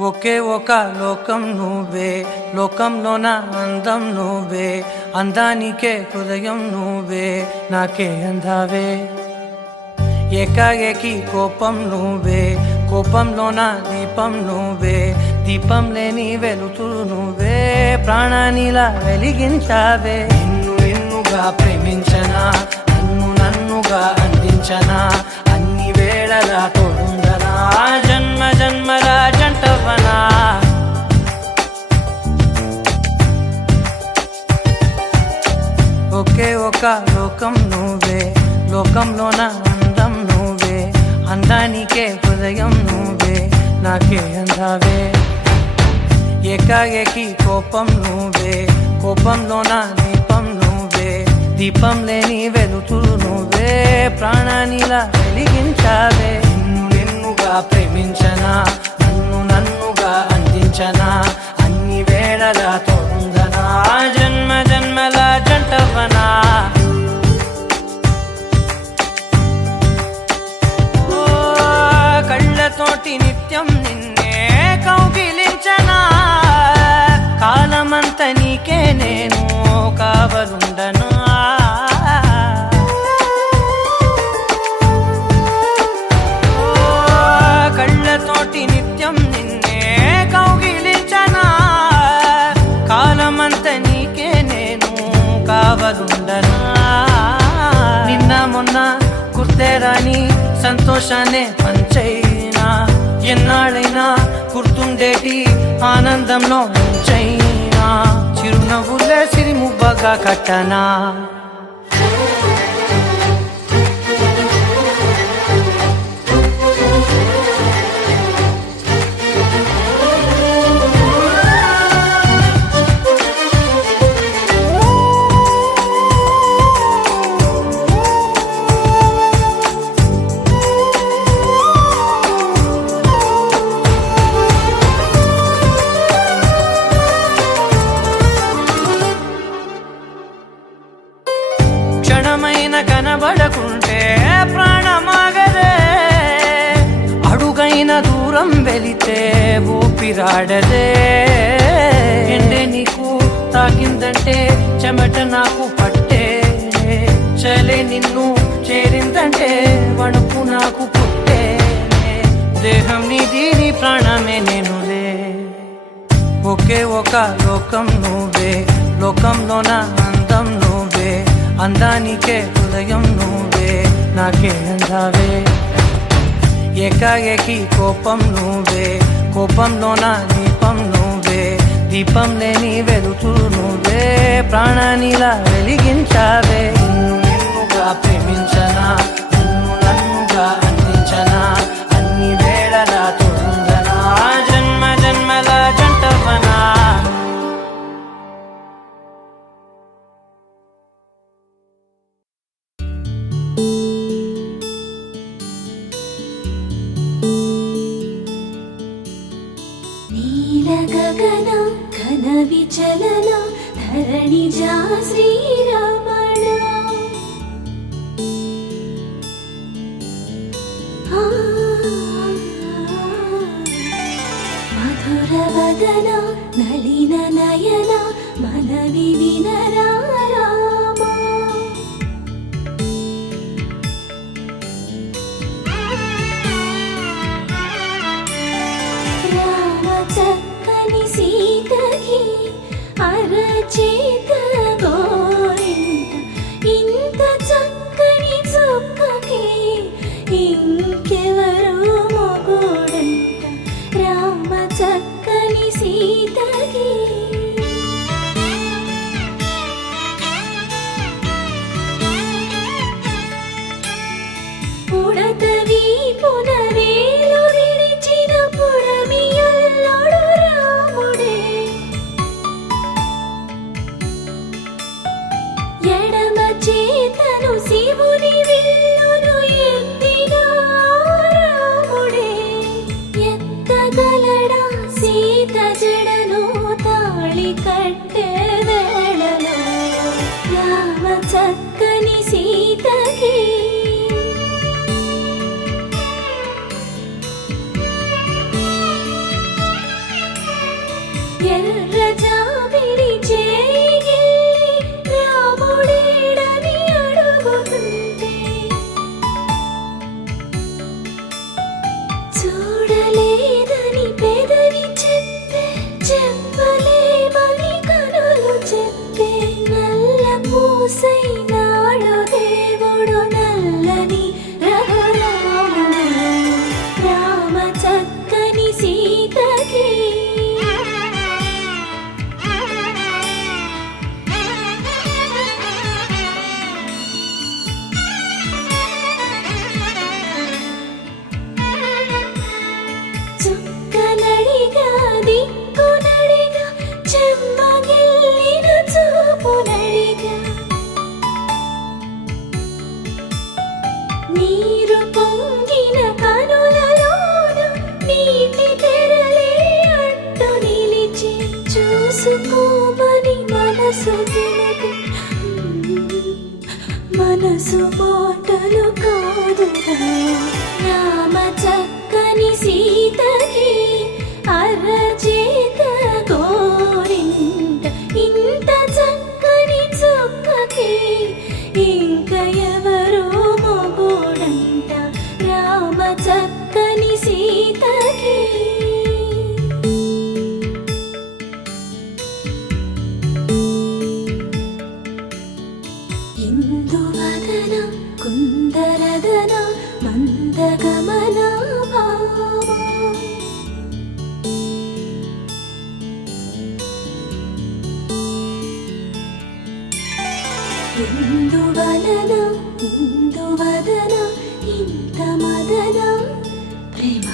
ఒకే ఒక లోకం నువ్వే, లోకంలోన అందం నువ్వే, అందానికే హృదయం నువ్వే, నాకే అందావే. ఏకాఏకి కోపం నువ్వే, కోపంలోన దీపం నువ్వే, దీపం లేని వెలుతురు నువ్వే, ప్రాణానిలా వెలిగించావే. నిన్ను నిన్నుగా ప్రేమించనా, నన్ను నన్నుగా అందించనా, అన్ని వేళలా తోడుందనా, జన్మ జన్మల జంటవనా. ఒకే ఒక లోకం నువ్వే, లోకంలోన అందం నువ్వే, అందానికే హృదయం నువ్వే, నాకే అందావే. ఏకాఏకి కోపం నువ్వే, కోపంలోన దీపం నువ్వే, దీపం లేని వెలుతురు నువ్వే, ప్రాణానిలా వెలిగించావే. నిన్ను నిన్నుగా ప్రేమించనా, నన్ను నన్నుగా అందించనా, అన్ని వేళలా తోడుందనా, జన్మ జన్మల జంటవనా. కళ్ళతోటి నిత్యం నిన్నే కౌగిలించనా, కాలమంత నీకే నేను కావలుండనా. కళ్ళతోటి నిత్యం నిన్నే కౌగిలించనా, కాలమంత నీకే నేను కావలుండనా. నిన్న మొన్న గుర్తేరాని సంతోషాన్నే పంచైనా, ఎన్నాళ్ళైనా గుర్తుండేటి ఆనందంలో ముంచైనా, చిరునవ్వులే సిరిమువ్వగా కట్టనా. క్షణమైన కనబడకుంటే ప్రాణమాగదే, అడుగైన దూరం వెళితే ఊపిరాడదే. ఎండే నీకు తాకిందంటే చెమట నాకు పట్టే, చలే నిన్ను చేరిందంటే వణుకు నాకు పుట్టే, దేహం నీది నీ ప్రాణమే నేనులే. ఒకే ఒక లోకం నువ్వే, లోకంలోన అందం నువ్వే, అందానికే హృదయం నువ్వే, నాకే అందావే. ఏకాఏకి కోపం నువ్వే, కోపంలోన దీపం నువ్వే, దీపం లేని వెలుతురు నువ్వే, ప్రాణానిలా వెలిగించావే. నిన్ను నిన్నుగా ప్రేమించనా, నన్ను నన్నుగా అందించనా, అన్ని వేళలా తోడుందనా, జన్మ జన్మల జంటవనా. గగన ఘన విచలన ధరణిజా శ్రీరమణ, మధుర వదన నళిన నయన మనవి వినరా రామ. చక్కని సీతకి అరచేత గోరింట, ఇంత చక్కని చుక్కకి ఇంకెవరు మొగుడంట, రామ చక్కని సీతకి. పుడతవి పునవేలు విడిచిన పుడమియల్లోడు రాముడే, నీరు పొంగిన కనులలోన నీటి తెరలే అడ్డు నిలిచి చూసుకోమని మనసు తెలిపి మనసు మాటలు కాదుగా రామ చక్కని సీతకి అరచేత గోరింట ఇంత చక్కని చుక్కకి ఇంక ఎవరో మొగుడంట రామ చక్కని సీతకి ఇందువదన కుందరదన మందగమన భావా ఇందువలన ఇందువదన ఇంత మదన ప్రేమ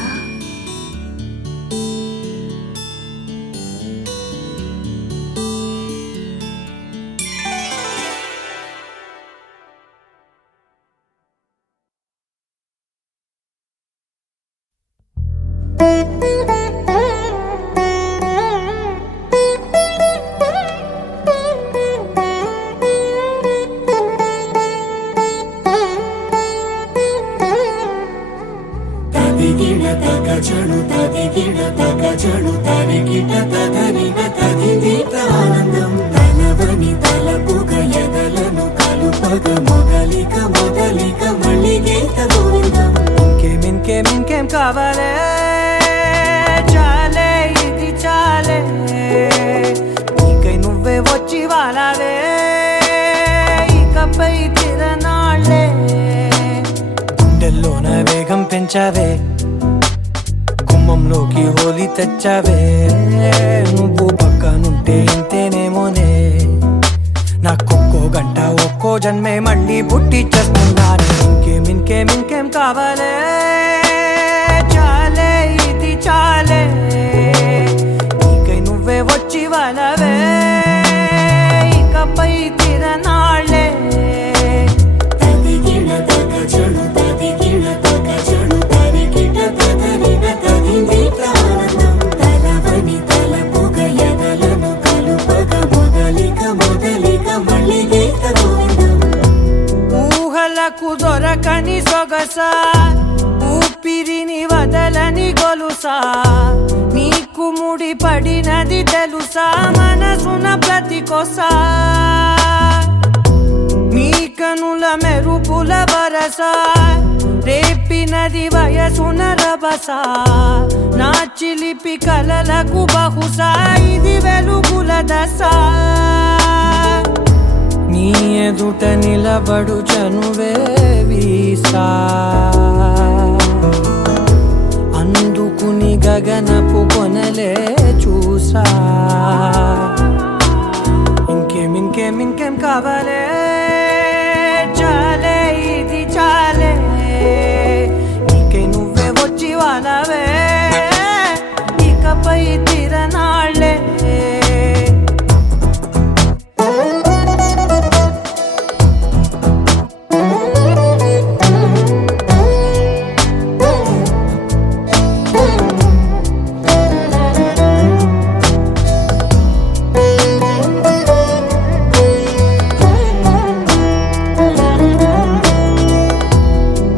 తదిగిడ తగజడు తదిగిడ తగజడు తరిగిట తదరిన తదిదీత ఆనందం తలవని తలపుగ ఎదలను కలుపగ మొదలిక మొదలిక మళ్ళీ గీత గోవిందం ఇంకేం కావాలే చాలే ఇది చాలే నీకై నువ్వే వచ్చి వాలావే ఇకపై తిరనాళ్ళే గుండెల్లోన వేగం పెంచావే గుమ్మంలోకి హోలీ తెచ్చావే నువ్వు పక్కనుంటే ఇంతేనేమోనే నాకొక్కో గంట ఒక్కో జన్మే మళ్ళీ పుట్టి చేస్తున్నాను ఇంకేం కావాలే చాలే ఇది చాలే నీకై నువ్వే వచ్చి వాళ్ళవే ఇకపై తిరనాళ్ళే తదిగిడ తగజడు తదిగిడ తగజడు తరిగిట తదరిన తదిదీత ఆనందం తలవని తలపుగ ఎదలను కలుపగ మొదలిక మొదలిక మళ్ళీ గీత గోవిందం ఊహలకు దొరకని సొగసా ఊపిరిని వదలని గొలుసా నీకు ముడి పడినది తెలుసా మనసున ప్రతి కొసా నీ కనుల మెరుపుల వరస రేపినది వయసున రభస నా చిలిపి కలలకు బహుశా ఇది వెలుగుల దశ నీ ఎదుట నిలబడు చనువే వీసా అందుకుని గగనపు కొనలే చూసా ఇంకేం కావాలే చాలే ఇది చాలే నీకై నువ్వే వచ్చి వాళ్ళవే ఇకపై తిరనాళ్ళే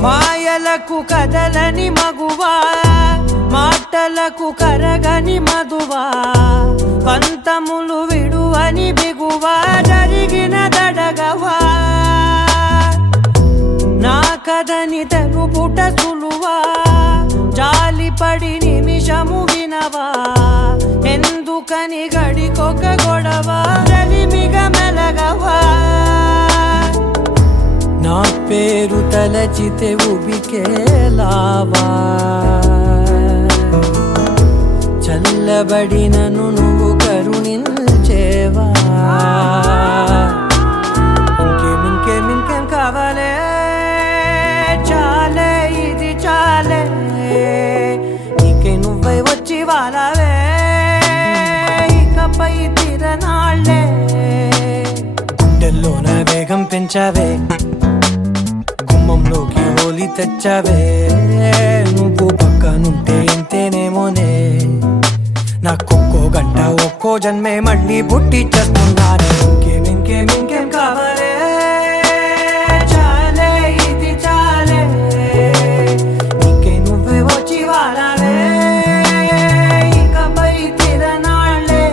మాయలకు కదలని మగువా మాటలకు కరగని మధువా పంతములు విడువని బిగువా జరిగిన దడగవా నా కథని తెలుపుట సులువా జాలిపడి నిమిషము వినవా ఎందుకని గడికొక గొడవ రలిమిగ మెలగవా నా పేరు తలచితే ఉబికేలావా చల్లబడినను నువ్వు కరుణించేవా ఇంకేం కావాలే చాలే ఇది చాలే నీకై నువ్వై వచ్చి వాళ్ళవే ఇకపై తిరనాళ్ళే గుండెల్లోన వేగం పెంచావే గుమ్మంలోకి హోలీ తెచ్చవే నువ్వు పక్కనుంటే ఇంతేనేమోనే నాకొక్కో గంట ఒక్కో జన్మే మళ్ళీ పుట్టి చేస్తున్నానే ఇంకేం కావాలే చాలే ఇది చాలే నీకే నువ్వే వచ్చి వాడాలే ఇకపై తిరనాళ్ళే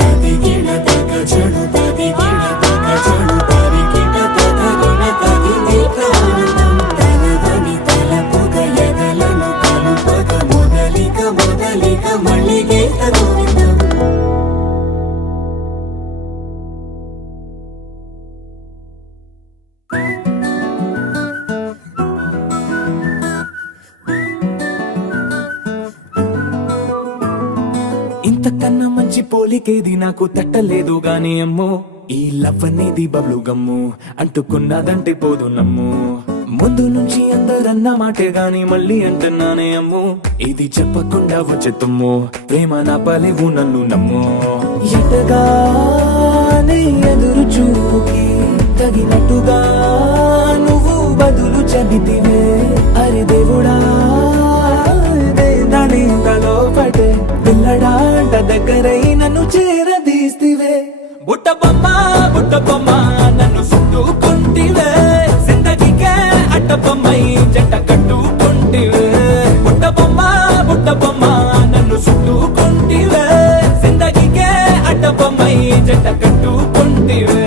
తదిగిన తగ చెడు తదిగిన తగ చెడు తరిగిన తదరిన తదిగిన ఆనందం తలవని తలపుగ ఎదలను కలుపగ మొదలిక మళ్ళీ గీత గోవిందం ఇంతకన్నా మంచి పోలికేది నాకు తట్టలేదు గాని అమ్మో ఈ లవ్ అనేది బబ్లు గమ్ము అంటుకున్నదంటే పోదు నమ్ము ముందు నుంచి అందరన్న మాటే గాని మళ్ళీ అంటున్నానే అమ్ము ఇది చెప్పకుండా వచ్చే తుమ్ము ప్రేమ నా పలేవు నన్ను నమ్ము ఎటగానే ఎదురు చూపుకి తగినట్టుగా నువ్వు బదులు చెబితివే అరే దేవుడా దాని లోపటే పిల్లడాంట దగ్గరై నన్ను చేరదీస్తివే బుట్ట బొమ్మ నన్ను చుట్టుకుంటివే జిందగీకే అట్ట బొమ్మై జంట కట్టుకుంటివే బుట్ట బొమ్మ నన్ను చుట్టుకుంటివే జిందగీకే అట్ట బొమ్మై జంట కట్టుకుంటివే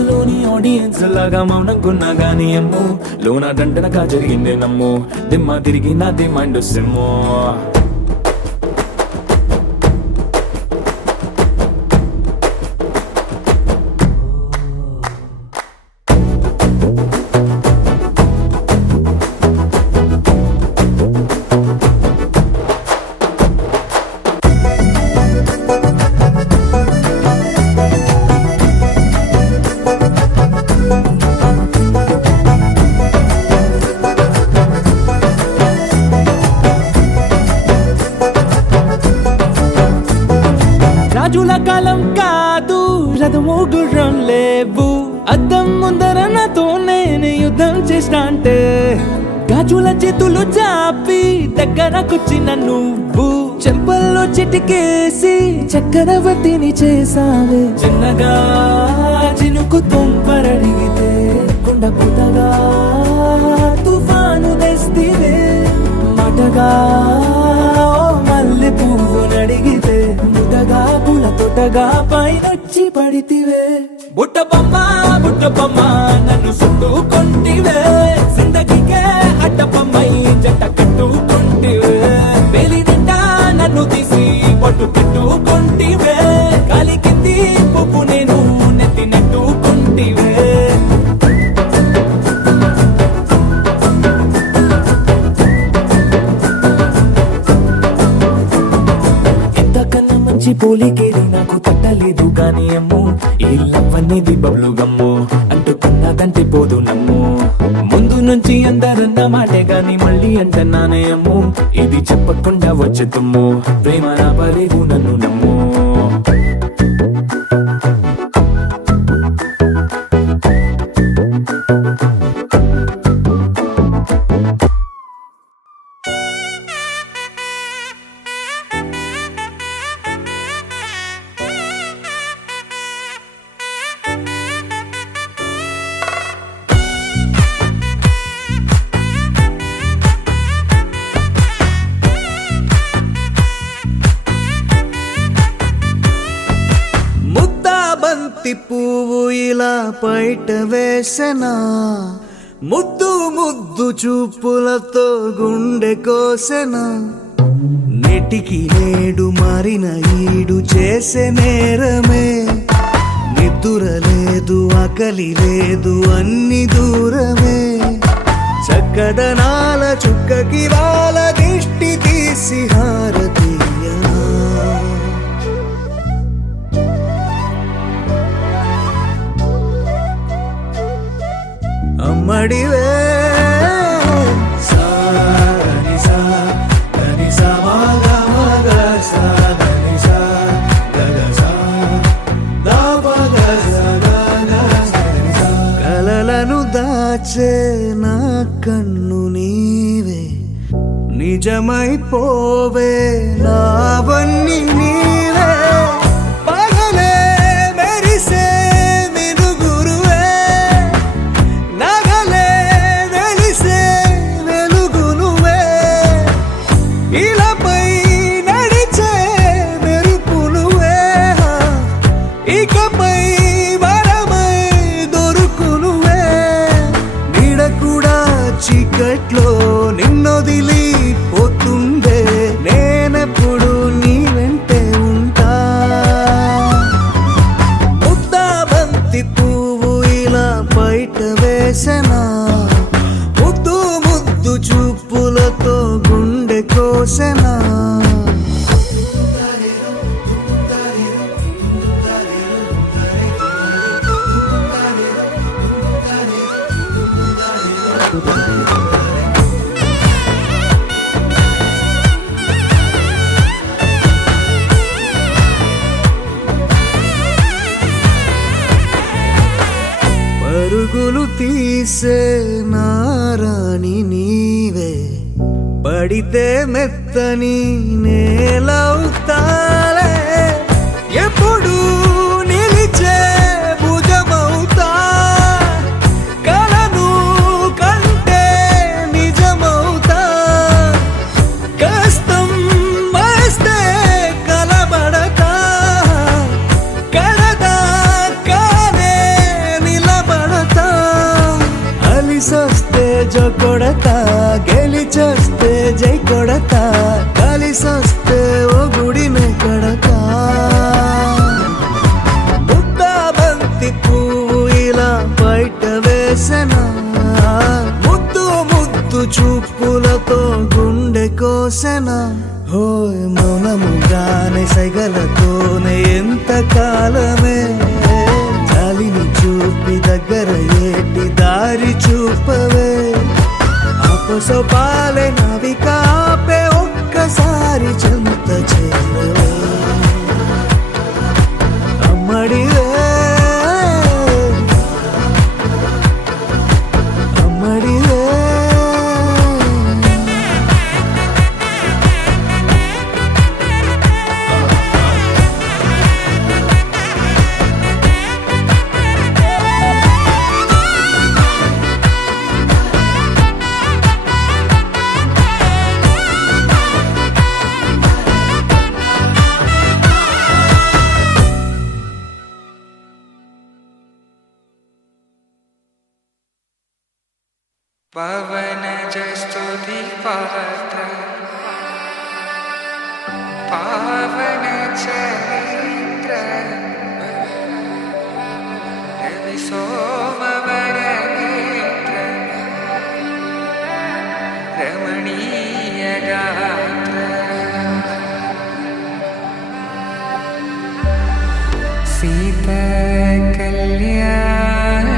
లోని ఆడియన్స్ లాగా మౌనంకున్నా గానీ అమ్ము లోన దండనగా జరిగిందే నమ్ము దిమ్మ తిరిగి నాది మైండ్ సిమ్ము రాజుల కాలం కాదు రథము గుర్రం లేవు అద్దం ముందర నాతో నేను యుద్ధం చేస్తా అంటే గాజుల చేతులు చాపి దగ్గరకొచ్చిన నువ్వు చెంపల్లో చిటికేసి చక్రవర్తిని చేసావే చిన్నగా చినుకు తుంపరడిగితే కుండ పుటగా తుఫాను తెస్తివే మాటగా మల్లె పువ్వు నడిగితే ముదగా పుల తొటగా పైనొచ్చి పడితివే బుట్ట బొమ్మ నన్ను చుట్టుకుంటివే జిందగీకే అట్ట బొమ్మై జంట కట్టుకుంటివే వేలి నిండా నన్ను తీసి పట్టు పెట్టుకుంటివే గాలి కింది పువ్వు నేను నెత్తి నెట్టుకుంటివే పోలికేది నాకు తట్టలేదు గాని అమ్ము ఈ లవ్ అనేది బబ్లు గమ్ము అంటుకున్నదంటే పోదు నమ్ము ముందు నుంచి అందరన్న మాటే గాని మళ్ళీ అంటున్నానే అమ్ము ఇది చెప్పకుండా వచ్చే తుమ్ము ప్రేమ నా పలేవు నన్ను నమ్ము పువ్వు ఇలా బయట వేసెనా ముద్దు ముద్దు చూపులతో గుండె కోసెనా నెటికి నేడు మారిన ఈడు చేసే నేరమే నిద్ర లేదు ఆకలి లేదు అన్ని దూరమే చక్కదనాల చుక్కకి వాళ్ళ దిష్టి తీసి హారతీయనా అమ్మడివే సా ని సా ని సా మగ మగ సా నిజమైపోవే నావన్నీ నీవే పగలే మెరిసే మినుగురువే నగలే వెలిసే వెలుగునువే ఇలాపై నడిచే మెరుపునువే ఇకపై వరమై దొరుకునువే నీడ కూడా చీకట్లో నిన్నొదిలి పోతుందే నేనెప్పుడు నీ వెంటే ఉంటా ముద్దా బంతి పువ్వు ఇలా బయట వేసెనా ముద్దు ముద్దు చూపులతో గుండె కోసెనా పరుగులు తీసే నారాణి నీవే పడితే మెత్తని నేలవుతాలే ఎప్పుడు నిలిచే భుజమవుతా కలను కంటే నిజమవుతా కష్టం వస్తే కలబడక కడదాకానే నిలబడతా అలిసొస్తే జో కొడతా గెలిచొస్తే జై కొడతా కలిసొస్తే ఓ గుడినే కడతా ముద్దా బంతి పువ్వు ఇలా బయట వేసెనా ముద్దు ముద్దు చూపులతో గుండె కోసెనా హోయ్ మౌనముగానే సైగలతోనే ఎంత కాలమే చాలిని చూపి దగ్గర ఏటి దారి చూపవే ఆపసోపాలే నావిక ఆపే ఒక్కసారి చెంత చేరవే అమ్మడివే అమ్మడివే पवनजस्तुति पात्र पावन चरित्र रवि सोमवरनेत्र रमणीय गात्र सीता कल्याण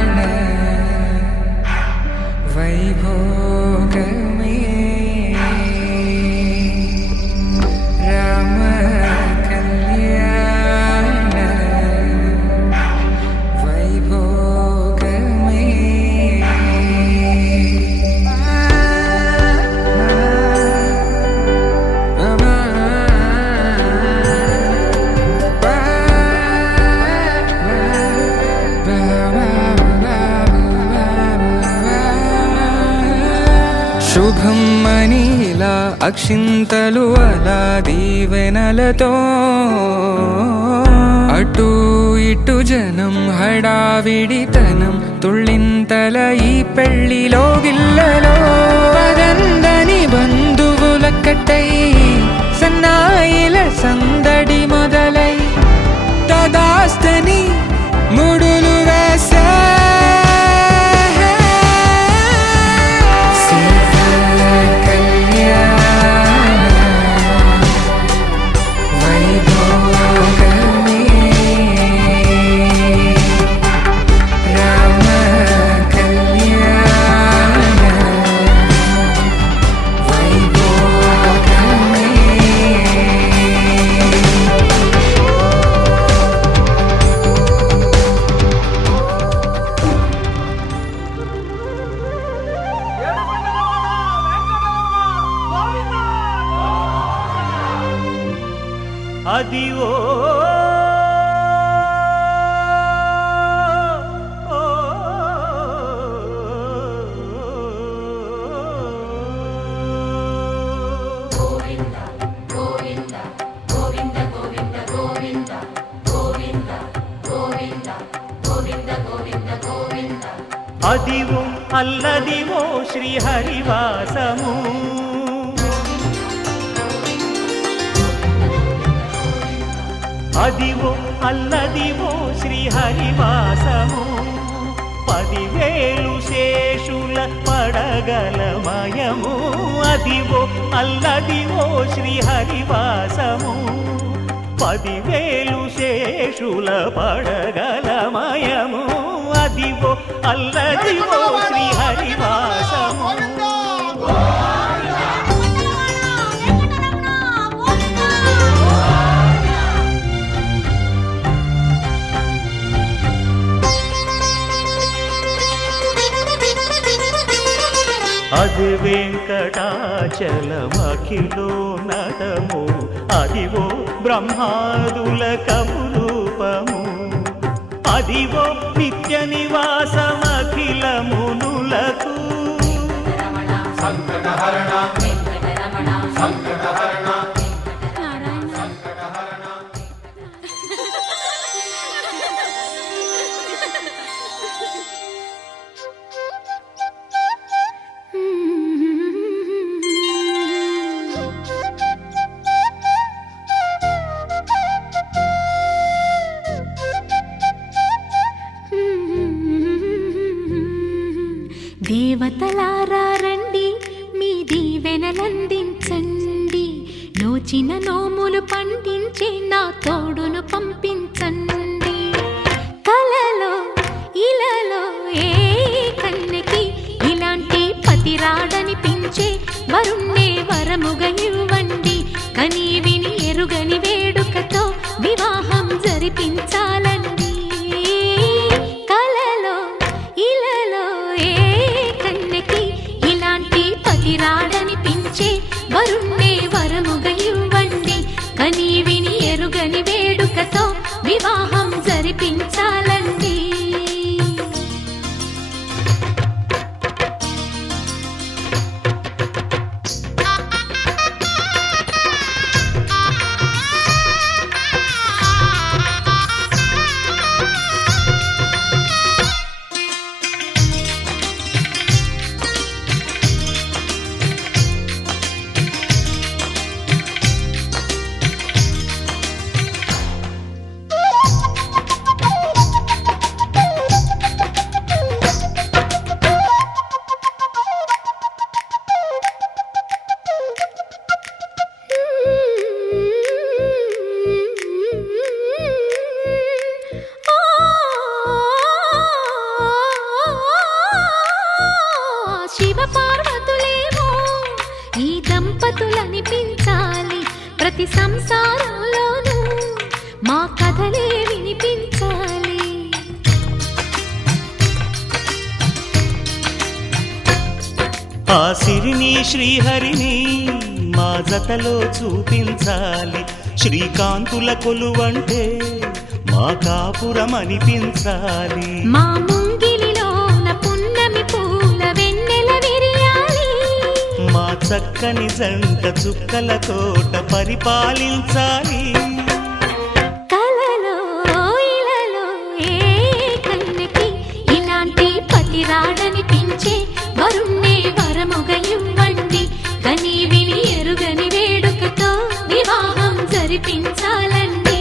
वैभोग में राम कल्याण वैभोग శుభం మనీలా అక్షింతలు అలా దీవెనలతో అటు ఇటు జనం హడావిడితనం తుళ్ళింతల ఈ పెళ్లిలో గిల్లలో పదందని బంధువులక్కటై సన్నాయిల సందడి మొదలై తదాస్తని ముడులు వేసే అదివో అదివో అల్లదివో శ్రీహరివాసము అదివో అల్లదివో శ్రీహరివాసము 10,000 శేషుల పడగలమయము అదివో అల్లదివో శ్రీహరివాసము 10,000 శేషుల పడగలమయము అదివో అల్లదివో శ్రీహరివాసము అది వెంకటాచలమఖిలోన్నతము అదివో బ్రహ్మాదుల కమురూపము అదివో నిత్య నివాసమఖిలమునులకు సంకటహరణ సంకటహరణ దేవతలారా రండి మీ దీవెనలందించండి నోచిన నోములు పండించే నా తోడును పంపించండి కలలో ఇలలో ఏ కన్నెకి ఇలాంటి పతి రాడనిపించే వరుణ్ణే వరముగా ఇవ్వండి కని విని ఎరుగని వేడుకతో వివాహం జరిపించాలండి రాడనిపించే వరుణ్ణే వరముగా ఇవ్వండి కని విని ఎరుగని వేడుకతో వివాహం జరిపించాలండి దంపతులనిపించాలి ప్రతి సంసారంలోనూ మా కథలే వినిపించాలి ఆ సిరిని శ్రీహరిని మా జతలో చూపించాలి శ్రీకాంతుల కొలువంటే మా కాపురం అనిపించాలి మా ముంగిలిలోన పున్నమి పూల వెన్నెల విరియాలి మా చక్కని జంట చుక్కల తోట పరిపాలించాలి కలలో ఇలలో ఏ కన్నెకి ఇలాంటి పతి రాడనిపించే వరుణ్ణే వరముగా ఇవ్వండి కని విని ఎరుగని వేడుకతో వివాహం జరిపించాలండి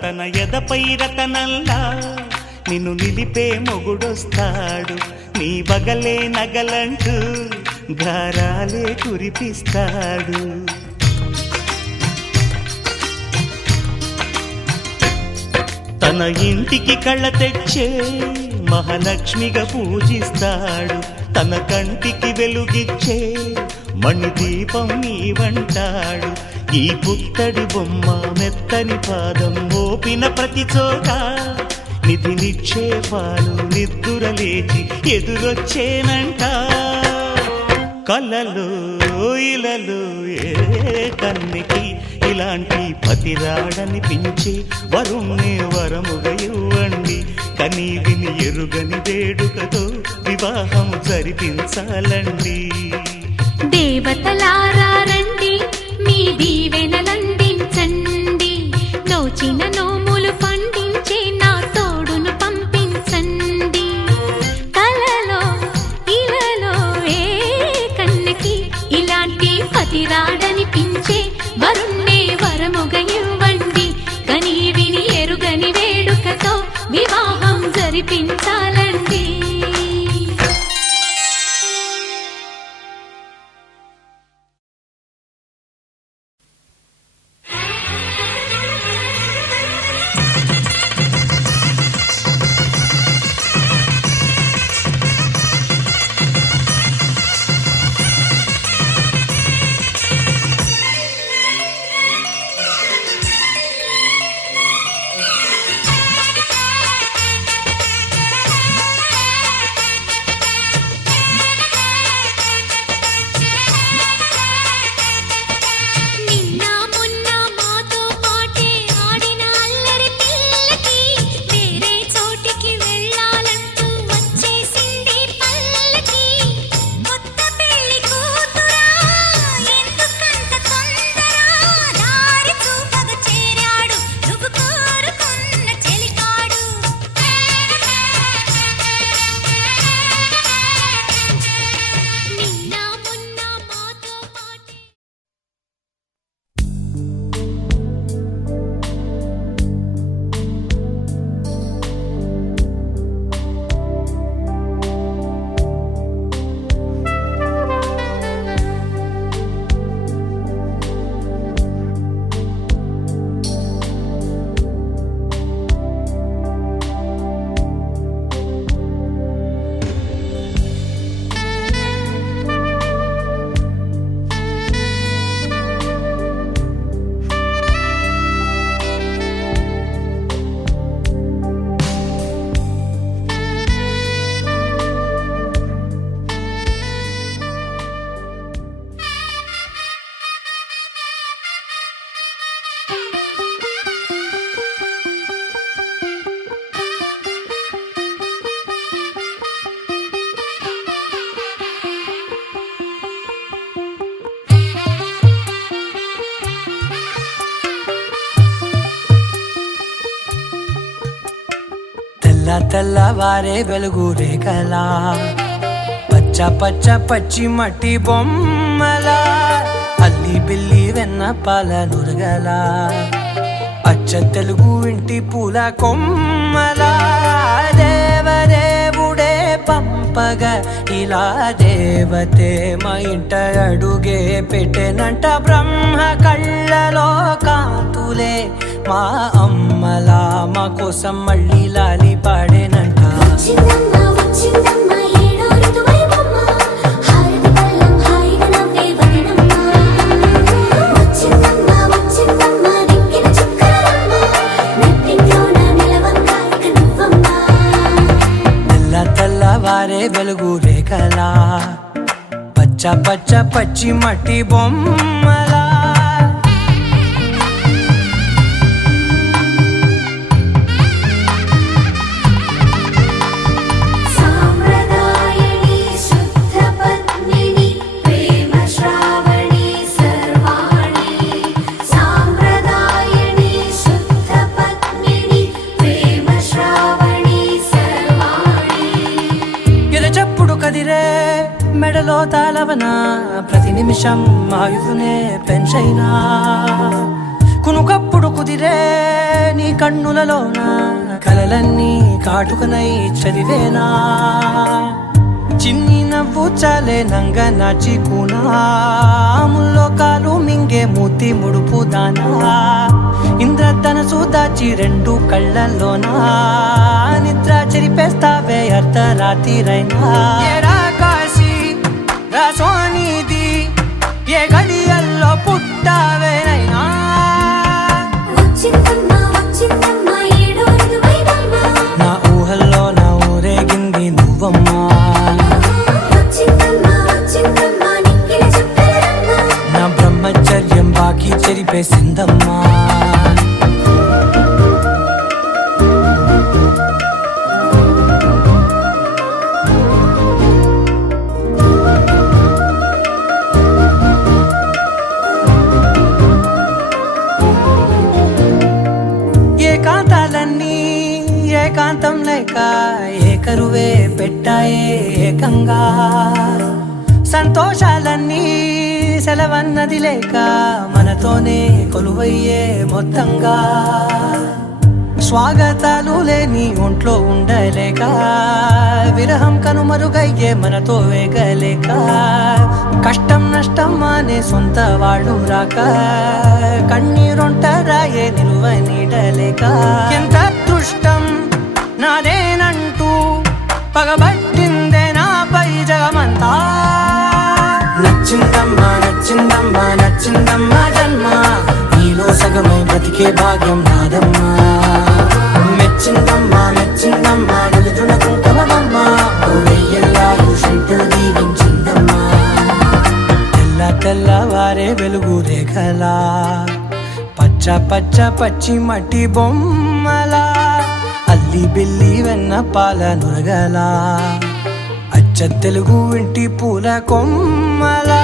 తన ఎదపై రతనల్లా నిన్ను నిలిపే మొగుడొస్తాడు నీ బగలే నగలంటూ గారాలే కురిపిస్తాడు తన ఇంటికి కళ్ళ తెచ్చే మహాలక్ష్మిగా పూజిస్తాడు తన కంటికి వెలుగిచ్చే మణిదీపం నీవంటాడు ఈ పుత్తడి బొమ్మ మెత్తని పాదం మోపిన ప్రతి చోట నిధి నిక్షేపాలు నిద్దురలేచి ఎదురొచ్చేనంట కళ్ళలో ఇలలో ఏ కన్నికి ఇలాంటి పతిరాడనిపించే వరుణ్ణే వరముగా ఇవ్వండి కనీ విని ఎరుగని వేడుకతో వివాహం జరిపించాలండి దేవతలారా రండి మీ దీవెనలందించండి నోచిన నోములు పండించే నా తోడును పంపించండి కలలో ఇలలో ఏ కన్నకి ఇలాంటి పతిరాడనిపించే వరుణ్ణే వరముగా ఇవ్వండి కనీ విని ఎరుగని వేడుకతో వివాహం జరిపించాలండి తెల్లవారే వెలుగు రేఖలా పచ్చ పచ్చ పచ్చి మట్టి బొమ్మలా అల్లి బిల్లి వెన్న పాల నురగలా అచ్చ తెలుగు ఇంటి పూల కొమ్మలా దేవదేవుడే పంపగా ఇలా దేవతే మా ఇంట అడుగే పెట్టెనంట బ్రహ్మ కళ్ళలో కాంతులే మా అమ్మలా మా కోసం మళ్ళీ లాలి పాడేనంట తెల్లవారే వెలుగు రేఖలా పచ్చ పచ్చ పచ్చి మట్టి బొమ్మలా మెడలో తాళవన ప్రతి నిమిషం ఆయువునే పెంచైనా కునుకప్పుడు కుదిరే నీ కన్నులలోన కలలన్నీ కాటుకనై చదివేనా చిన్ని నవ్వు చాలే నంగ నాచికునా ముల్లోకాలు మింగే మూతి ముడుపు దానా ఇంద్రధనసు దాచి రెండు కళ్ళల్లోనా నిద్ర చెరిపేస్తావే అర్ధరాత్రిరైనా ఏరా కాశీ రా సోనిది ఏ గడియల్లో పుట్టావేనైనా వచ్చిందమ్మా వచ్చిందమ్మా ఏడో ఋతువైవమ్మా నా ఊహల్లో నా ఊరేగింది నువ్వమ్మా వచ్చిందమ్మా వచ్చిందమ్మా నిక్కిన చుక్కలమ్మా నా బ్రహ్మచర్యం బాకీ చెరిపేసిందమ్మా ఏకాంతాలన్నీ ఏకాంతం లేక ఏకరువే పెట్టాయే ఏకంగా సంతోషాలన్నీ సెలవన్నది లేక మనతోనే కొలువయ్యే మొత్తంగా స్వాగతాలు లేని ఒంట్లో ఉండలేక విరహం కనుమరుగయ్యే మనతో వేగలేక కష్టం నష్టం అనే సొంత వాడు రాక కన్నీరొంటరాయే నిలువ నీడలేక ఎంత దృష్టం నాదేనంటూ పగబట్టిందే నాపై జగమంతా నచ్చిందమ్మా నచ్చిందమ్మా నచ్చిందమ్మా జన్మ నీలో సగమై బ్రతికే భాగ్యం నాదమ్మా మెచ్చిందమ్మా మెచ్చిందమ్మా నిలుచున్న కుంకుమమ్మా వెయ్యల్లాలు శంకరు దీవించిందమ్మా తెల్ల తెల్లవారే వెలుగు రేఖలా పచ్చ పచ్చ పచ్చి మట్టి బొమ్మలా అల్లి బిల్లి వెన్న పాల నురగలా అచ్చ తెలుగు ఇంటి పూల కొమ్మలా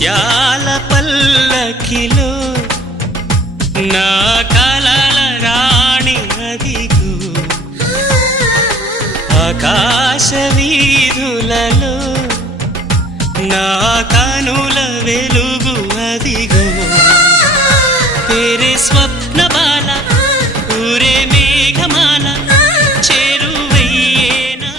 ముత్యాల పల్లకిలో నా కలల రాణి అదిగో ఆకాశ వీధులలో నా కనుల వెలుగు అదిగో तेरे स्वप्न बाला पूरे मेघमाला చేరువయ్యేనా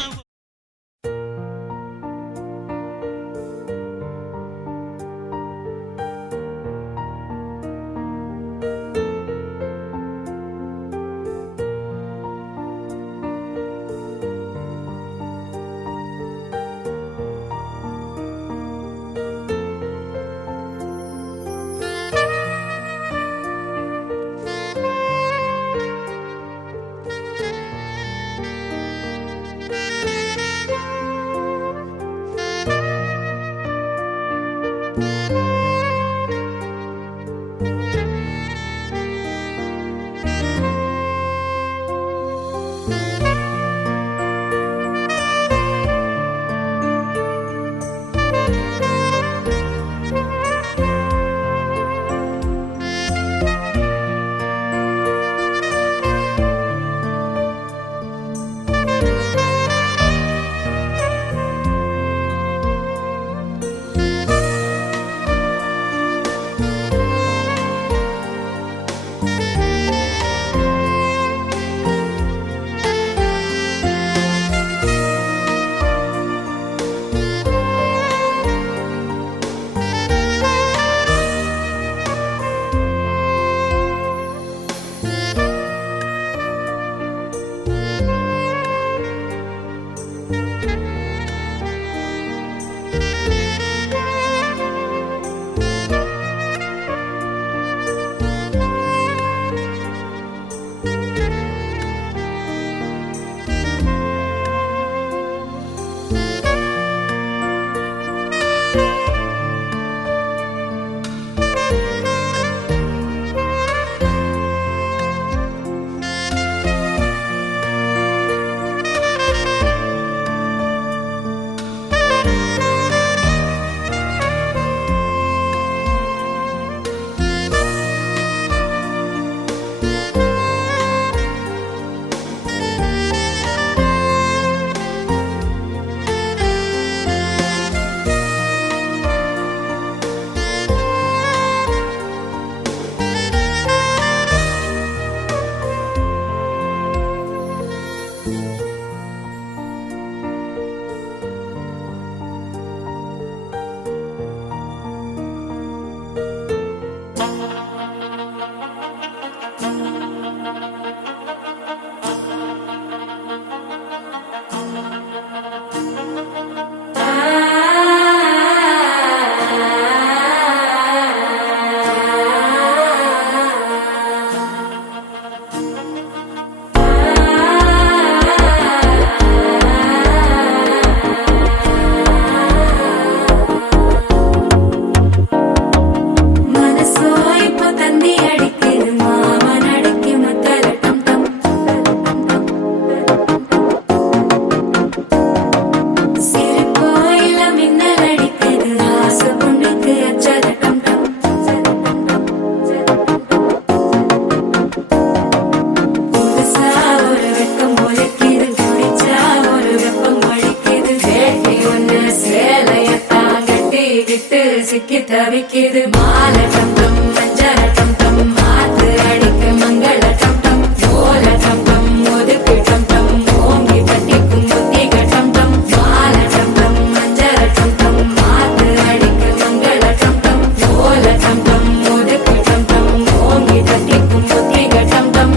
சிக்கி தவிக்குது மாலை டம் டம் மஞ்சள் டம் டம் மாத்து அடிக்கு மங்கள டம் டம் ஓல டம் டம் ஒதுக்கு டம் டம் ஓங்கி பட்டிக்கும் புத்திக டம் டம் மாலை டம் டம் மஞ்சள் டம் டம் மாத்து அடிக்கு மங்கள டம் டம் ஓல டம் டம் ஒதுக்கு டம் டம் ஓங்கி பட்டிக்கும் புத்திக டம் டம்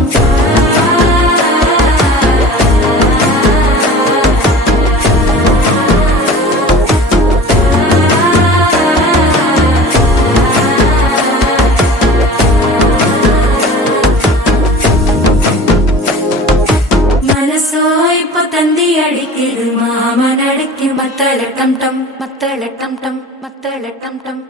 அடிக்குது மாமன் அடிக்கு மத்தள டம் டம் மத்தள டம் டம் மத்தள டம் டம்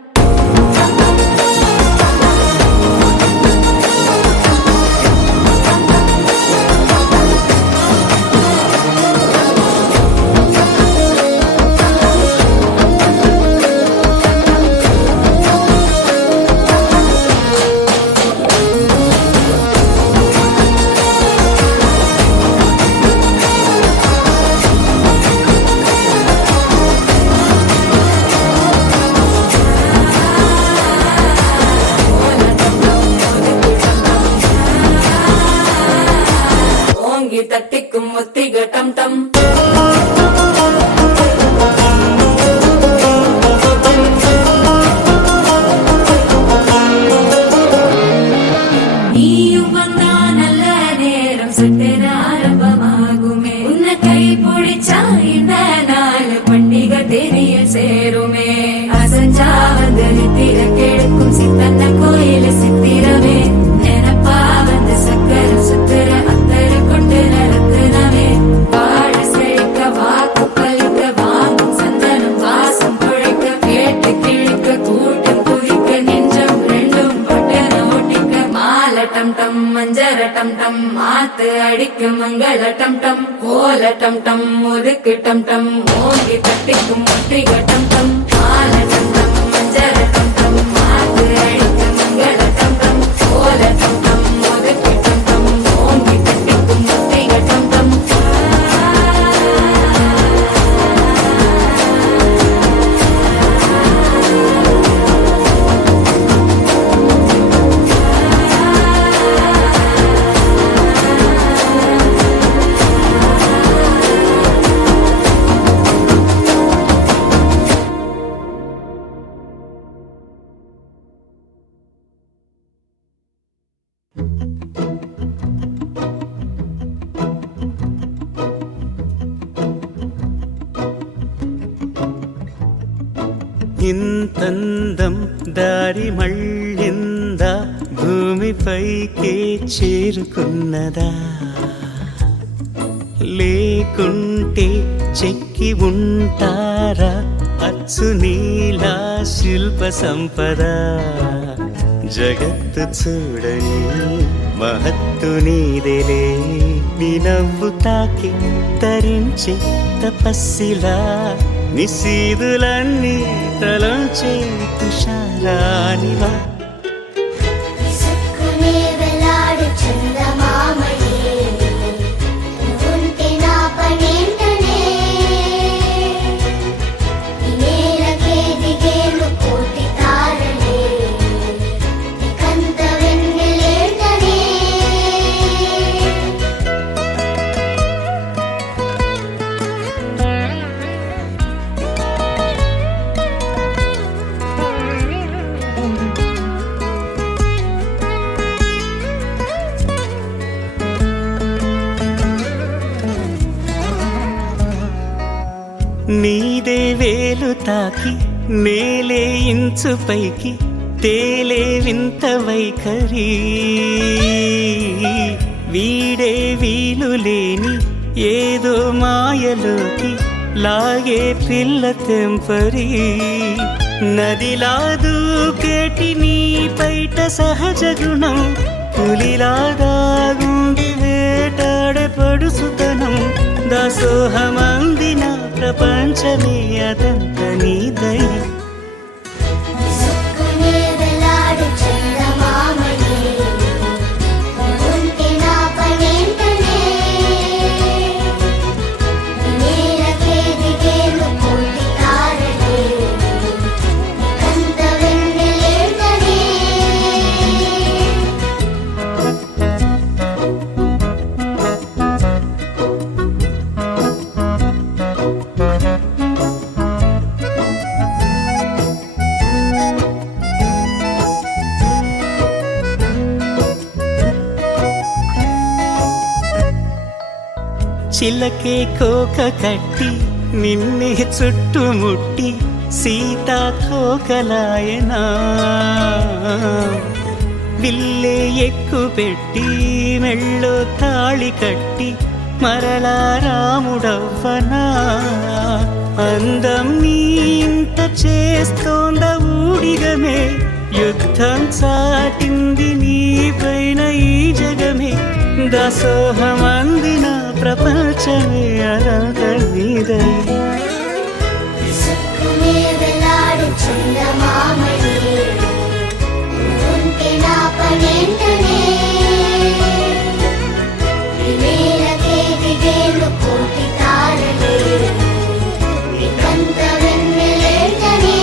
சித்தன்ன கோயில சித்திரமே நினப்பா வந்து சக்கர சுத்துற அத்தரை கொண்டு நடத்துனவே வாழ செழிக்க வாக்கு பலிக்க வாங்கும் சந்தனம் வாசம் குழைக்க கேட்டு கிழிக்க கூட்டம் குதிக்க நெஞ்சம் ரெண்டும் பொட்டன ஒட்டிக்க மாலை டம் டம் மஞ்சர டம் டம் மாத்து அடிக்க மங்கள டம் டம் கோல டம் டம் ஒதுக்கு டம் டம் ஓங்கி தட்டிக்கும் முற்றிக டம் டம் மாலை டம் டம் மஞ்சர டம் டம் மாத்து அடிக்க மங்கள டம் டம் கோல டம் டம் ஒதுக்கு டம் டம் ஓங்கி தட்டிக்கும் முற்றிக டம் டம் ఇంతందం దారి మళ్ళిందా భూమిపైకే చేరుకున్నదా లేకుంటే చెక్కి ఉంటారా అచ్చు నీలా శిల్ప సంపద జగత్తు చూడని మహత్తు నీదేలే నీ నవ్వు తాకి తరించే తపస్సిలా నిశీదులన్నీ తలంచే తుషారానివా విసుక్కునే వెలాడు చందమామయే నువ్వుంటే నా పనేంటనే ఈ నేలకే దిగేను కోటి తారలే నీకంత వెన్నెలేంటనే నీదే వేలు తాకి నేలే ఇంచు పైకి తేలే వింత వైఖరి వీడే వీలు లేని ఏదో మాయలోకి లాగే పిల్ల తెంపరి నదిలా దూకేటి నీ పైట సహజ గుణం పులిలాగా గుండి వేటాడే పడుసుతనం దాసోహమందిన ప్రపంచమే అదంత నీదై విసుక్కునే వెలాడు చందమామయే నువ్వుంటే నా పనేంటనే ఈ నేలకే దిగేను కోటి తారలే నీకంత వెన్నెలేంటనే చిలకే కోక కట్టి నిన్నే చుట్టుముట్టి సీతా కోకలాయనా విల్లే ఎక్కు పెట్టి మెళ్ళో తాళి కట్టి మరలా రాముడవ్వనా అందం నీ ఇంత చేస్తోంద ఊడిగమే యుద్ధం చాటింది నీ పైన ఈ జగమే దాసోహమందిన ప్రపంచమే అనంత నీదై విసుక్కునే వెలాడు చందమామయే నువ్వుంటే నా పనేంటనే ఈ నేలకే దిగేను కోటి తారలే నీకంత వెన్నెలేంటనే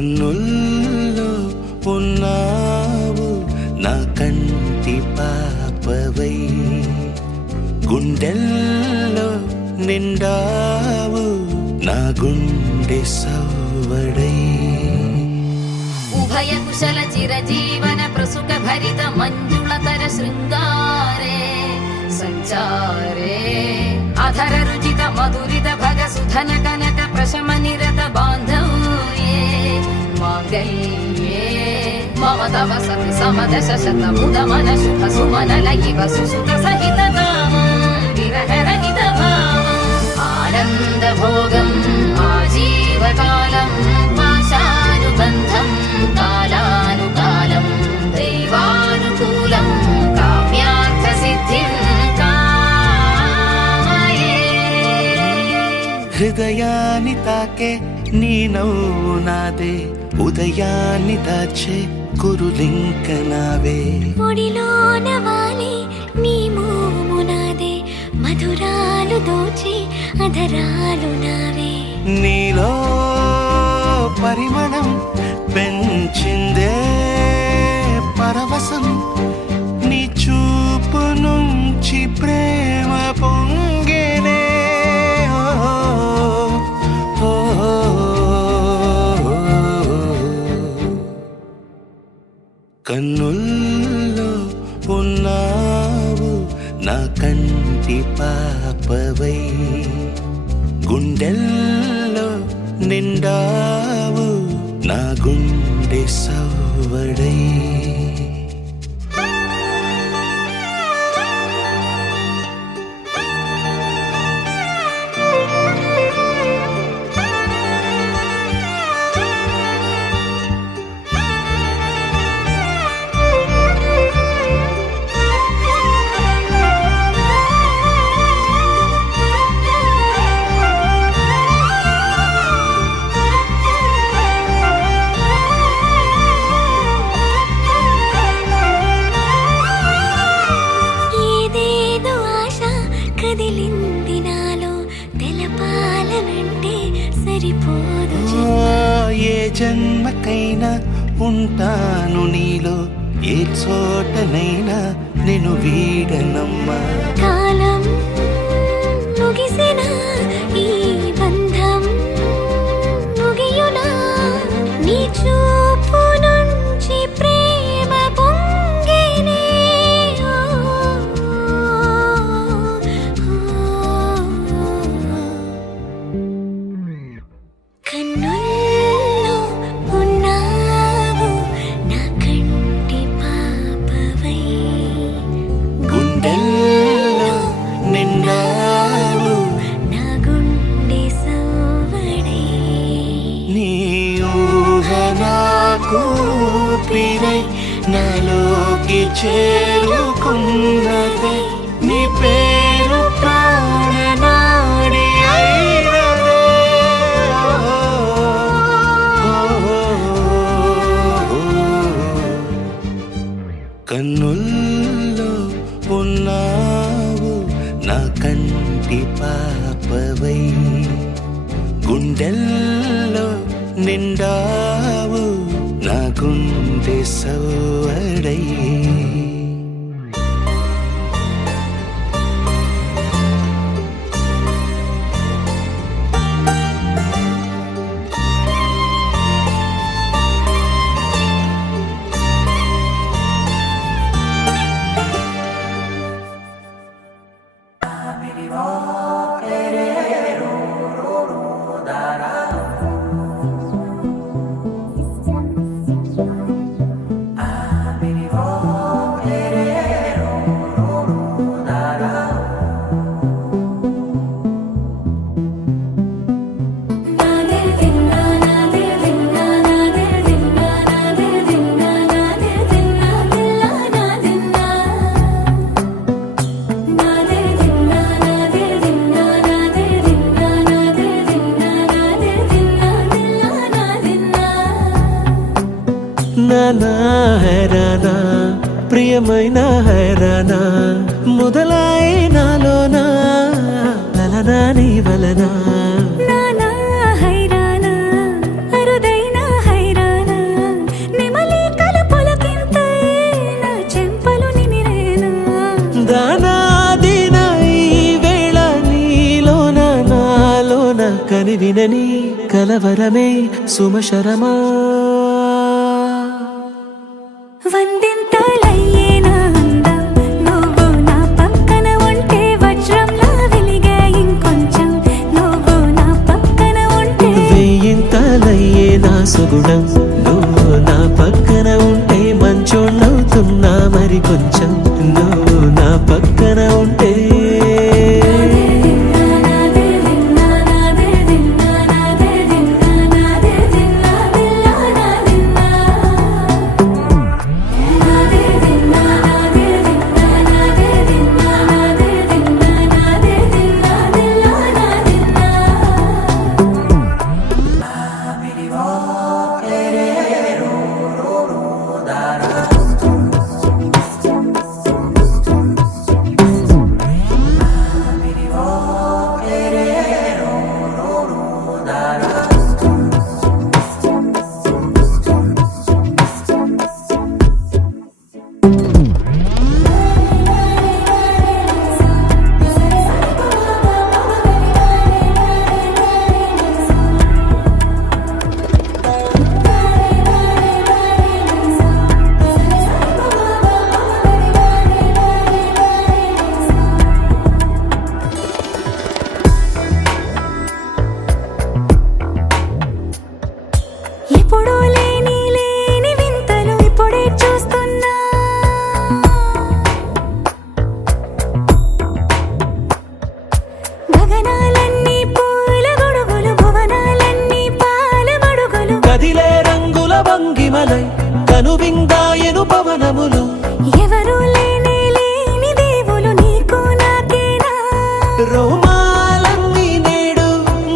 కన్నుల్లో ఉన్నావు నా కంటి పాపవై గుండెల్లో నిండావు నా గుండె సవ్వడై ఉభయ కుశల చిరజీవన ప్రసుక భరిత మంజుళతర శృంగారే సంచారే అధర రుచిత మధురిత భగ సుధన కనక ప్రశమ నిరత బాంధవ్యే మాంగళ్యే మమ తవ సతి సమదశ శత ముద మన శుభ సుమన లయివ సుసుత సహిత కామం విరహ రహిత భావం ఆనంద భోగం ఆజీవకాలం పాశానుబంధం కాలానుకాలం దైవానుకూలం కామ్యార్థ సిద్ధిం కామయే. హృదయాన్ని తాకే నీ నవ్వు నాదే ఉదయాన్ని దాచే కురులింక నావే ఒడిలోన వాలి నీ మోము నాదే మధురాలు దోచి అధరాలు నావే నీలో పరిమళం పెంచిందే పరవశం నీ చూపు నుంచి ప్రేమ పొంగేనే ఓ, ఓ, ఓ. కన్నుల్లో ఉన్నావు నా కంటి పాపవై గుండెల్లో నిండావు నా గుండె సవ్వడై ఏదేదో ఆశ కదిలింది నాలో తెలపాలనంటే సరిపోదు ఏ జన్మకైనా ఉంటాను నీలో ఏ చోటనైనా నేను వీడనమ్మా కాలం ముగిసిన ఈ బంధం ముగియునా నీ చూపు నుంచి ప్రేమ పొంగేనే ఓ, ఓ, ఓ. కన్నుల్లో ఉన్నావు నా కంటి పాపవై గుండెల్లో నిండావు నా గుండె సవ్వడై నీ ఊహ నాకు ఊపిరై నాలోకి చేరుకున్నదే నీ పేరు ప్రాణనాడి అయినదే కన్నుల్లో ఉన్నావు నా కంటి పాపవై గుండెల్లో నిండావు నా గుండె సవ్వడై నానా హైరానా ప్రియమైన హైరానా మొదలాయి నాలోనా లలనా నీ వలనా నానా హైరానా అరుదైన హైరానా కని వినని కలవరమే సుమశరమా వందింతలయ్యేనా అందం నువ్వు నా పక్కన ఉంటే వజ్రంలా వెలిగే ఇంకొంచెం నువ్వు నా పక్కన ఉంటే వేయింతలయ్యే నా సుగుణం నువ్వు నా పక్కన ఉంటే మంచోళ్ళవుతున్నా మరి కొంచెం నువ్వు నా పక్కన ఉంటే ఎప్పుడూ లేని వింతలు ఇప్పుడే చూస్తున్నా గగనాలన్నీ పూల గొడుగులు భువనాలన్నీ పాల మడుగులు కదిలే రంగుల భంగిమలై కనువిందాయను పవనములు ఎవరూ లేని దేవులు నీకు నాకేనా రోమాలన్నీ నేడు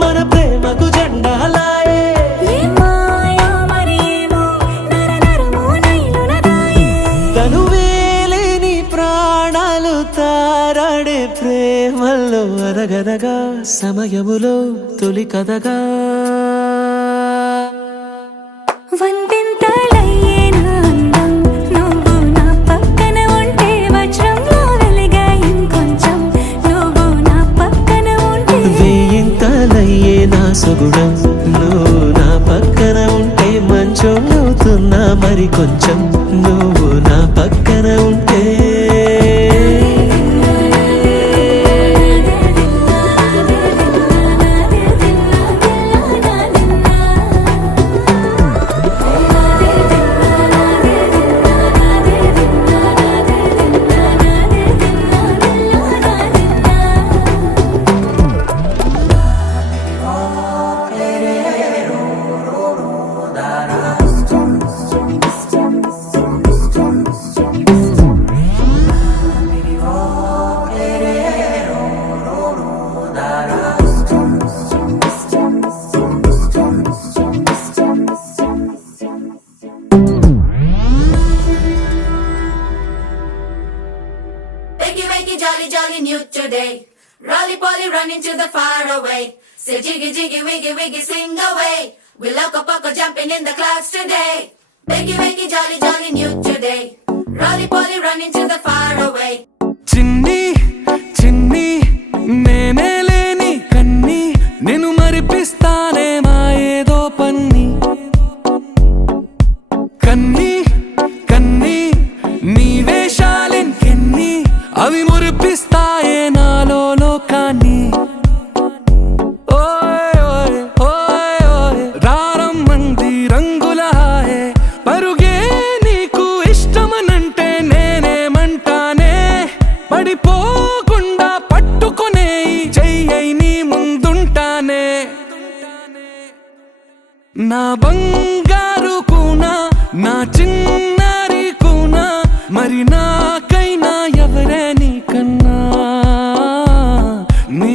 మన ప్రేమకు జెండాలాయే ఏ మాయో మరి ఏమో నరనరమో నైలునదాయే తనువేలేని ప్రాణాలు తారాడే ప్రేమల్లో అరగనగా సమయములో తొలి కథగా వందింతలయ్యేనా అందం నువ్వు నా పక్కన ఉంటే వజ్రంలా వెలిగే ఇంకొంచెం నువ్వు నా పక్కన ఉంటే వేయింతలయ్యే నా సుగుణం నువ్వు నా పక్కన ఉంటే మంచోళ్ళవుతున్నా మరి కొంచెం నువ్వు నా పక్కన ఉంటే Wakey, wakey, jolly, jolly, new today. Rolly poly, running to the far away. Say jiggy, jiggy, wiggy, wiggy, sing away. We loco poco jumping in the clouds today. Wakey, wakey, jolly, jolly, new today. Rolly poly, running to the far away. చిన్ని చిన్ని నేనే లేని కన్ని నేను మరిపిస్తానే మా ఏదో పన్ని కన్ని కన్ని నీ వేషాలెన్కెన్ని అవి మురిపిస్తాయే నాలో లోకాన్ని ఓయ్ ఓయ్ ఓయ్ ఓయ్ రారమ్మంది రంగుల హాయే పరుగే నీకు ఇష్టమనంటే నేనేమంటానే పడిపోకుండా పట్టుకునే చెయ్యై నీ ముందుంటానే నా బంగారు కూనా నా చిన్నారి కూనా మరి నాకైనా ఎవరే నీకన్నా నీ